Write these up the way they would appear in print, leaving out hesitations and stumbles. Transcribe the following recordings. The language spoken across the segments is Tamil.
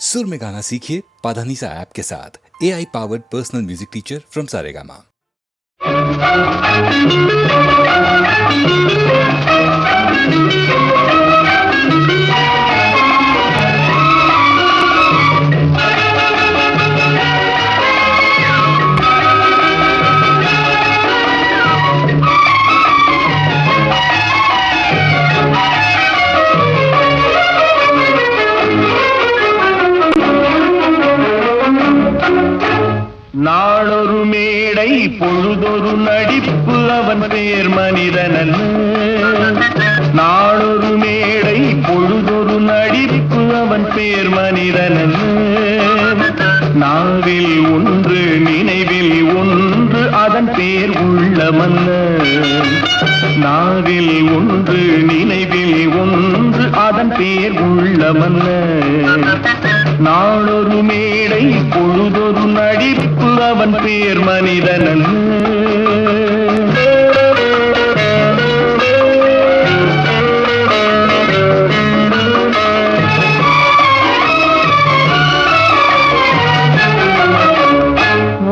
सुर में गाना सीखिए पाधानीसा ऐप के साथ। AI powered personal music teacher from Saregama. நாளொரு மேடை பொழுதொரு நடிப்பு அவன் பேர் மனிதனல்ல. நாளொரு மேடை பொழுதொரு நடிப்பு அவன் பேர் மனிதனல்ல. நாவில் ஒன்று நினைவில் ஒன்று அதன் பேர் உள்ளமல்ல. நாவில் ஒன்று நினைவில் ஒன்று அதன் பேர் உள்ளமல்ல. நாளொரு மேடை பொழுதொரு நடிப்பு அவன் பேர் மனிதனல்ல.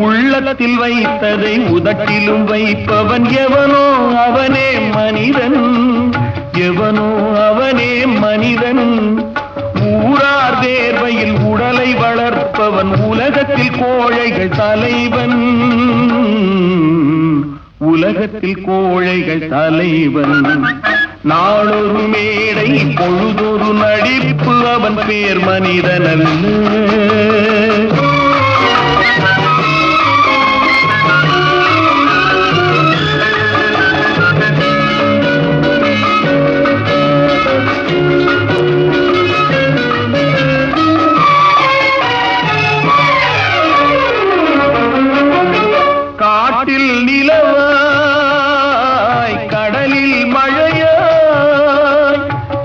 உள்ளத்தில் வைத்ததை உதட்டிலும் வைப்பவன் எவனோ அவனே மனிதன். எவனோ அவனே மனிதன். ஊரார் தேர்வையில் உடலை வளர்ப்பவன் உலகத்தில் கோழைகள் தலைவன். உலகத்தில் கோழைகள் தலைவன். நாளொரு மேடை பொழுதொரு நடிப்பு அவன் பேர் மனிதனல்ல. காட்டில் நிலவாய் கடலில் மழையாய்.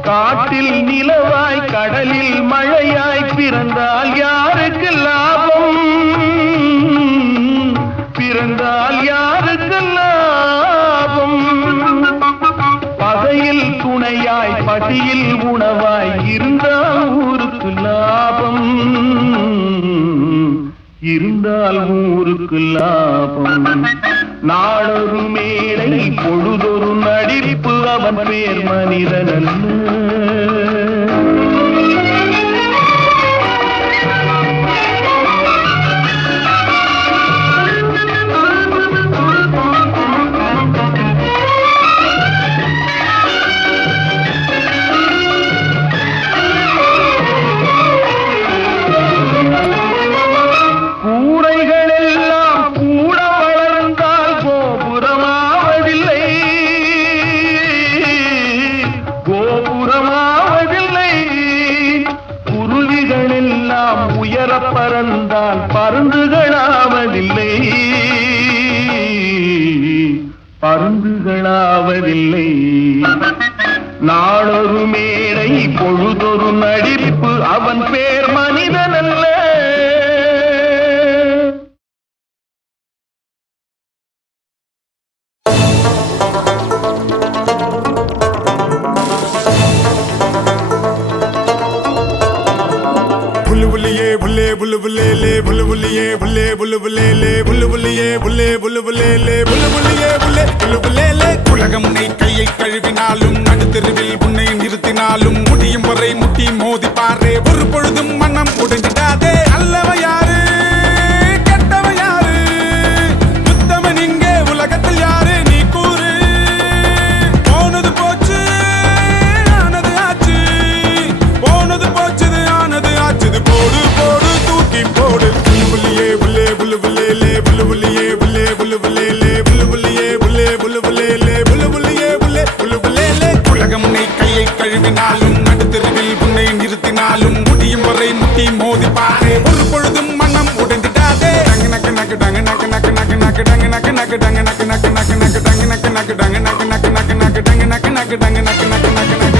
காட்டில் நிலவாய் கடலில் மழையாய் பிறந்தால் யாருக்கு லாபம்? பிறந்தால் யாருக்கு லாபம்? பகையில் துணையாய் பசியில் உணவாய் இருந்தால் ஊருக்கு லாபம். இருந்தால் ஊருக்கு லாபம். நாளொரு மேடை பொழுதொரு நடிப்பு அவன் பேர் மனிதனல்ல. பறந்தால் பருந்துகளாவதில்லை. பருந்துகளாவதில்லை. நாளொரு மேடை பொழுதொரு நடிப்பு அவன் பேர் மனிதனல்ல. बुलबुले बुलबुलिए बुले बुलबुले बुलबुलिए बुले बुलबुले बुलबुलिए बुले बुलबुले உலகம் உன்னை கையை கழுவினாலும் நடுத்தெருவில் உன்னை நிறுத்தினாலும் முடியும் வரை முட்டி மோதி பாரு. ஒரு பொழுதும் மனம் உடைஞ்சிடாதே. அல்லவ யாரு கெட்டவ யாரு? உத்தமன் இங்கே உலகத்தில் யாரு? நீ கூறு. போனது போச்சு ஆனது ஆச்சு. போனது போச்சுது ஆனது ஆச்சுது. போடு போடு தூக்கி போடு. புல்லுபுல்லியே புல்லே புல்லுபுல்லே புல்லுபுல்லியே புல்லே புல்லுபுல்லே புல்லுபுல்லியே புல்லே புல்லுபுல்லே புல்லுபுல்லியே புல்லே புல்லுபுல்லே. உலகம் உன்னை கையை கழுவினாலும் நடுத்தெருவில் உன்னை நிறுத்தினாலும் முடியும் வரை முட்டி மோதி பாரு. ஒரு பொழுதும் மனம் உடைந்திடாதே. டங்கு நக்கு நக்கு டங்கு நக்கு நக்கு நக்கு நக்கு டங்கு நக்கு நக்கு டங்கு நக்கு நக்கு நக்கு நக்கு டங்கு நக்கு நக்கு டங்கு நக்கு நக்கு நக்கு நக்கு டங்கு நக்கு நக்கு டங்கு நக்கு நக்கு நக்கு நக்கு.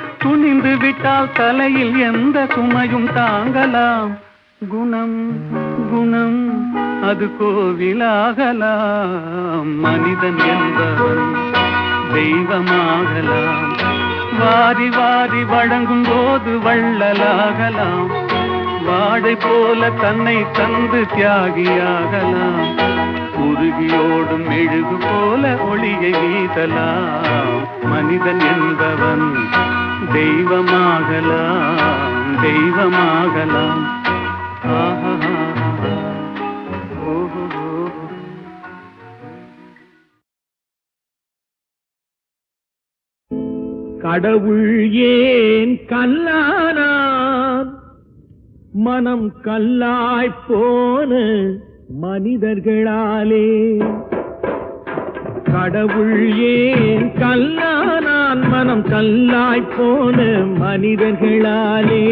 விட்டால் தலையில் எந்த சுமையும் தாங்கலாம். குணம் குணம் அது கோவிலாகலாம். மனிதன் என்பவன் தெய்வமாகலாம். வாரி வாரி வழங்கும் போது வள்ளலாகலாம். வாடை போல தன்னை தந்து தியாகியாகலாம். உருகியோடும் மெழுகு போல ஒளியை வீசலாம். மனிதன் என்பவன் தெய்வமாகலாம், தெய்வமாகலாம். ஆஹா ஓஹோ. கடவுள் ஏன் கல்லானான்? மனம் கல்லாய் போன மனிதர்களாலே. கடவுள் ஏன் கல்லானான்? மனம் கல்லாய் போன மனிதர்களாலே.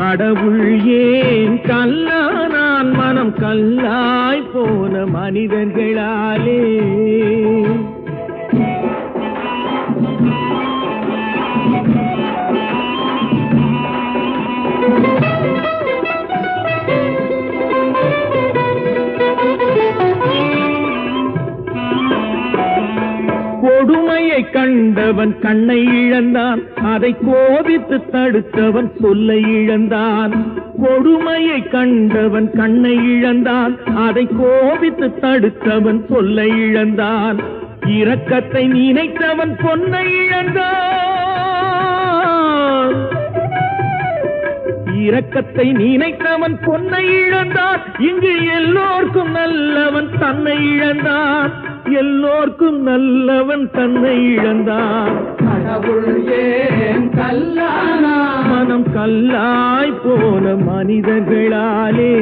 கடவுள் ஏன் கல்லானான்? மனம் கல்லாய் போன மனிதர்களாலே. கொடுமையை கண்டவன் கண்ணை இழந்தான். அதை கோபித்து தடுத்தவன் சொல்லை இழந்தான். கொடுமையை கண்டவன் கண்ணை இழந்தான். அதை கோபித்து தடுத்தவன் சொல்லை இழந்தான். இரக்கத்தை நினைத்தவன் பொன்னை இழந்தான். இரக்கத்தை நினைத்தவன் பொன்னை இழந்தான். இங்கு எல்லோர்க்கும் நல்லவன் தன்னை இழந்தான். எல்லோர்க்கும் நல்லவன் தன்னை இழந்தான். கடவுள் ஏன் கல்லானா? மனம் கல்லாய் போன மனிதர்களாலே.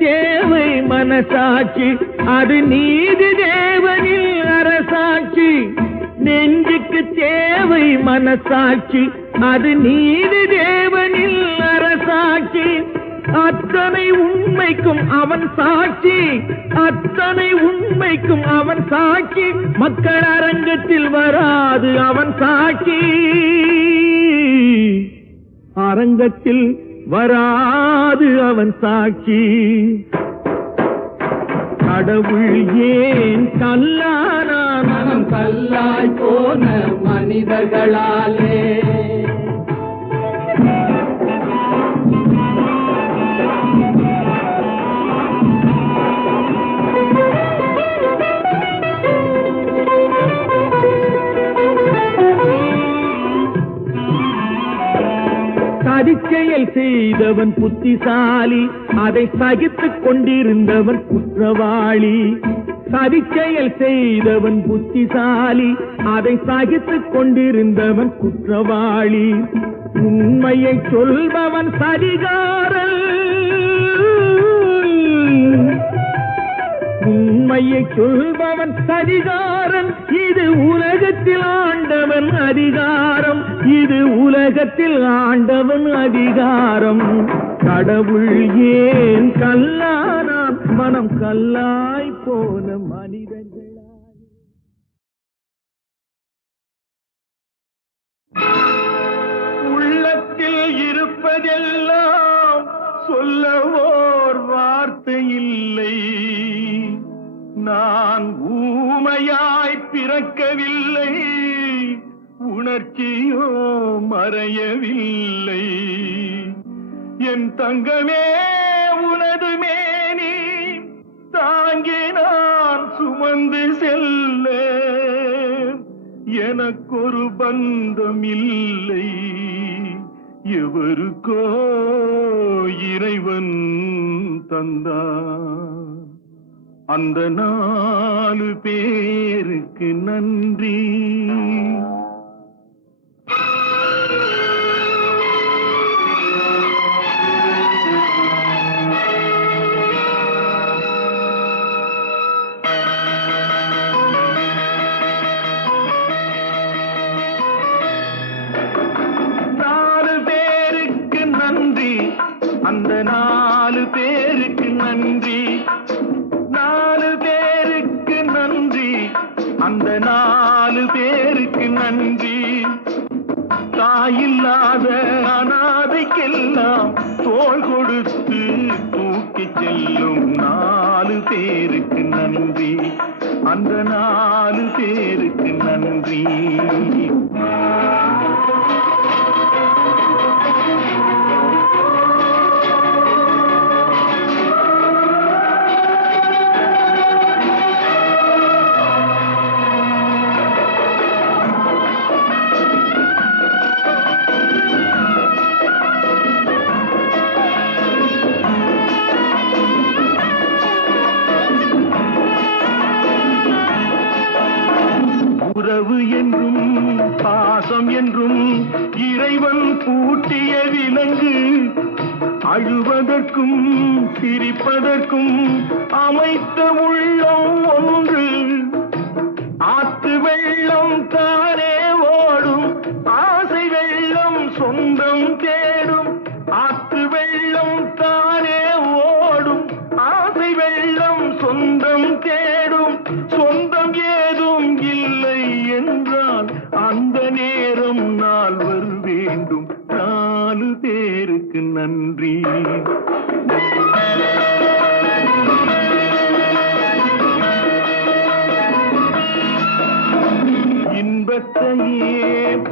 தேவை மனசாட்சி, அது நீதி தேவனில் அரசாட்சி. நெஞ்சுக்கு தேவை மனசாட்சி, அது நீதி தேவனில் அரசாட்சி. அத்தனை உண்மைக்கும் அவன் சாட்சி, அத்தனை உண்மைக்கும் அவன் சாட்சி. மக்கள் அரங்கத்தில் வராது அவன் சாட்சி, அரங்கத்தில் வராது அவன் சாட்சி. கடவுள் ஏன் கல்லானான்? மனம் கல்லாய் போன மனிதர்களாலே. சதிச்செயல் செய்தவன் புத்திசாலி, அதை சகித்துக் கொண்டிருந்தவன் குற்றவாளி. சதிச்செயல் செய்தவன் புத்திசாலி, அதை சகித்துக் கொண்டிருந்தவன் குற்றவாளி. உண்மையை சொல்பவன் சரிகாரன், உண்மையை சொல்பவன் சரிகாரன். இது உலகத்தில் ஆண்டவன் அதிகாரம், இது உலகத்தில் ஆண்டவன் அதிகாரம். கடவுள் ஏன் கல்லானான்? மனம் கல்லாய் போன மனிதர்களால். உள்ளத்தில் இருப்பதெல்லாம் சொல்லவோர் வார்த்தை இல்லை. நான் ஊமையாய் பிறக்கவில்லை, உணர்ச்சியோ மறையவில்லை. என் தங்கமே உனது மேனி தாங்கி நான் சுமந்து செல்ல. எனக்கொரு பந்தம் இல்லை, எவருக்கோ இறைவன் தந்தான். அந்த 4 பேருக்கு நன்றி. அந்த 4 பேருக்கு நன்றி, 4 பேருக்கு நன்றி, அந்த 4 பேருக்கு நன்றி. தாயில்லாத அனாதைக்கெல்லாம் தோள் கொடுத்து தூக்கி செல்லும் 4 பேருக்கு நன்றி, அந்த 4 பேருக்கு நன்றி. உறவு என்றும் பாசம் என்றும் இறைவன் பூட்டிய விலங்கு, அழுவதற்கும் சிரிப்பதற்கும் அமைத்த உள்ளம் ஒன்று. ஆத்து வெள்ளம் தானே ஓடும், ஆசை வெள்ளம் சொந்தம் தேடும். ஆத்து வெள்ளம் தானே ஓடும், ஆசை வெள்ளம் சொந்தம் தேடும். சொந்தம் ஏதும் இல்லை என்றால் அந்த நேரம் 4 வேண்டும். 4 பேருக்கு நன்றி. இன்பத்தையே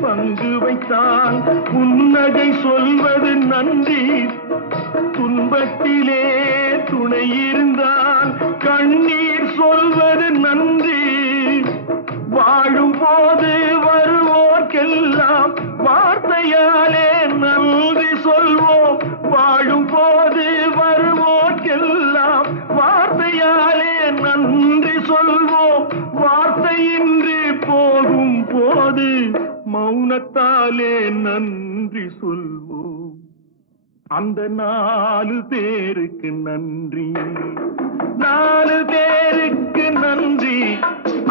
பங்கு வைத்தான் புன்னகை சொல்வது நன்றி. துன்பத்திலே துணை இருந்தால் கண்ணீர் சொல்வது நன்றி. வாழும் போது வருவோர்க்கெல்லாம் வார்த்தையாலே நன்றி சொல்வோம். வாழும் போது வருவோர்க்கெல்லாம் வார்த்தையாலே நன்றி சொல்வோம். வார்த்தையின்றி போகும் போது மௌனத்தாலே நன்றி சொல்வோம். அந்த 4 பேருக்கு நன்றி, 4 பேருக்கு நன்றி,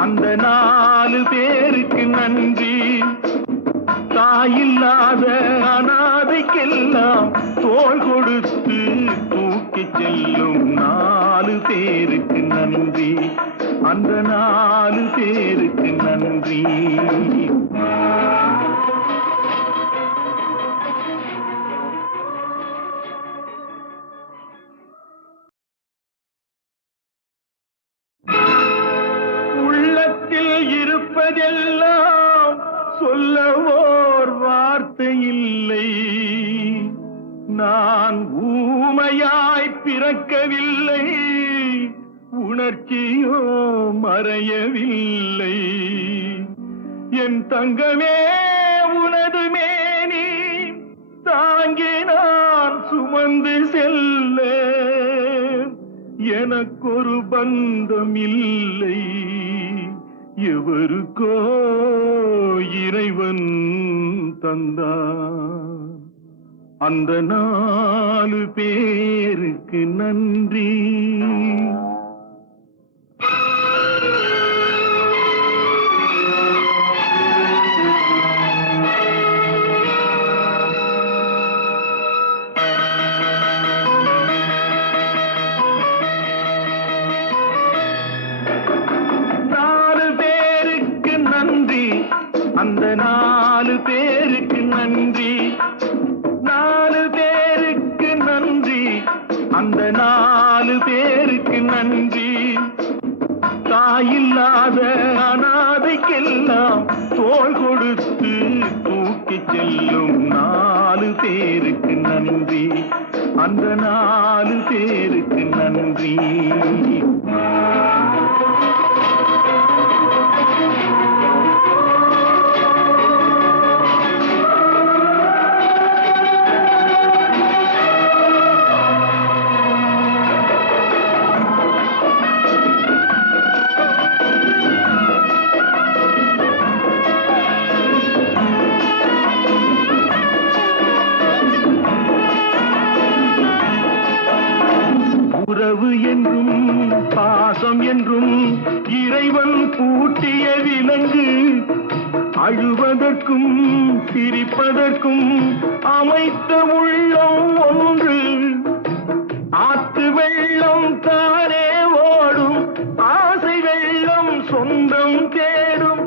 அந்த 4 பேருக்கு நன்றி. தாயில்லாத அனாதைக்கெல்லாம் தோள் கொடுத்து தூக்கி செல்லும் 4 பேருக்கு நன்றி, அந்த 4 பேருக்கு நன்றி. உள்ளத்தில் இருப்பதெல்லாம் சொல்ல ஓர் வார்த்தை இல்லை. நான் ஊமையாய் பிறக்கவில்லை, உணர்ச்சியோ மறையவில்லை. என் தங்கமே உனது மேனி தாங்கி நான் சுமந்து செல்ல எனக்கொரு பந்தம் இல்லை. எவருக்கோ இறைவன் தந்தான். அந்த 4 பேருக்கு நன்றி. அந்த 4 பேருக்கு நன்றி, 4 பேருக்கு நன்றி, அந்த 4 பேருக்கு நன்றி. தாயில்லாத அனாதைக்கெல்லாம் தோள் கொடுத்து தூக்கி செல்லும் 4 பேருக்கு நன்றி, அந்த 4 பேருக்கு நன்றி. உறவு என்றும் பாசம் என்றும் அழுவதற்கும் சிரிப்பதற்கும் அமைத்த உள்ளம் ஒன்று. ஆற்று வெள்ளம் தானே ஓடும், ஆசை வெள்ளம் சொந்தம் தேடும்.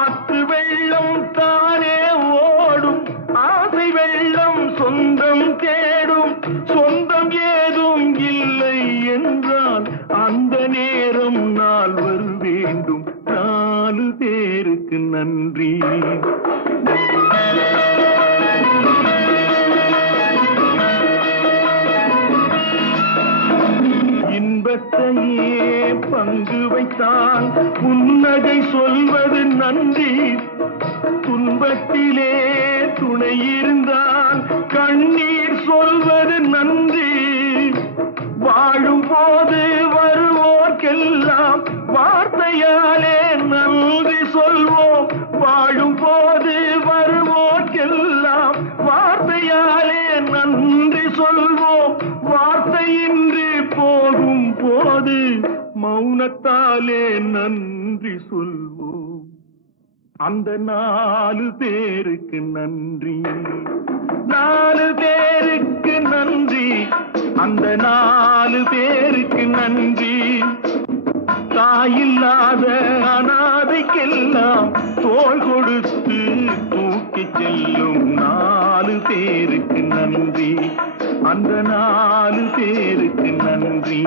ஆற்று வெள்ளம் தானே ஓடும், ஆசை வெள்ளம் சொந்தம் தேடும். சொந்தம் ஏதும் இல்லை என்றால் அந்த நேரம் நாள் வரும் வேண்டும். 4 பேருக்கு நன்றி. இன்பத்தையே பங்கு வைத்தான் புன்னகை சொல்வது நன்றி. துன்பத்திலே துணை இருந்தால் கண்ணீர் சொல்வது நன்றி. வாழும் போது வருவோர்க்கெல்லாம் வார்த்தையாலே நன்றி சொல்வோம். வாழும் போது வருவோர்க்கெல்லாம் வார்த்தையாலே நன்றி சொல்வோம். வார்த்தையின்றி போகும் போது மௌனத்தாலே நன்றி சொல்வோம். அந்த 4 பேருக்கு நன்றி. 4 பேருக்கு நன்றி. அந்த 4 பேருக்கு நன்றி. தாயில்லாத அனாதைக்கெல்லாம் தோள் கொடுத்து தூக்கிச் செல்லும் 4 பேருக்கு நன்றி. அந்த 4 பேருக்கு நன்றி.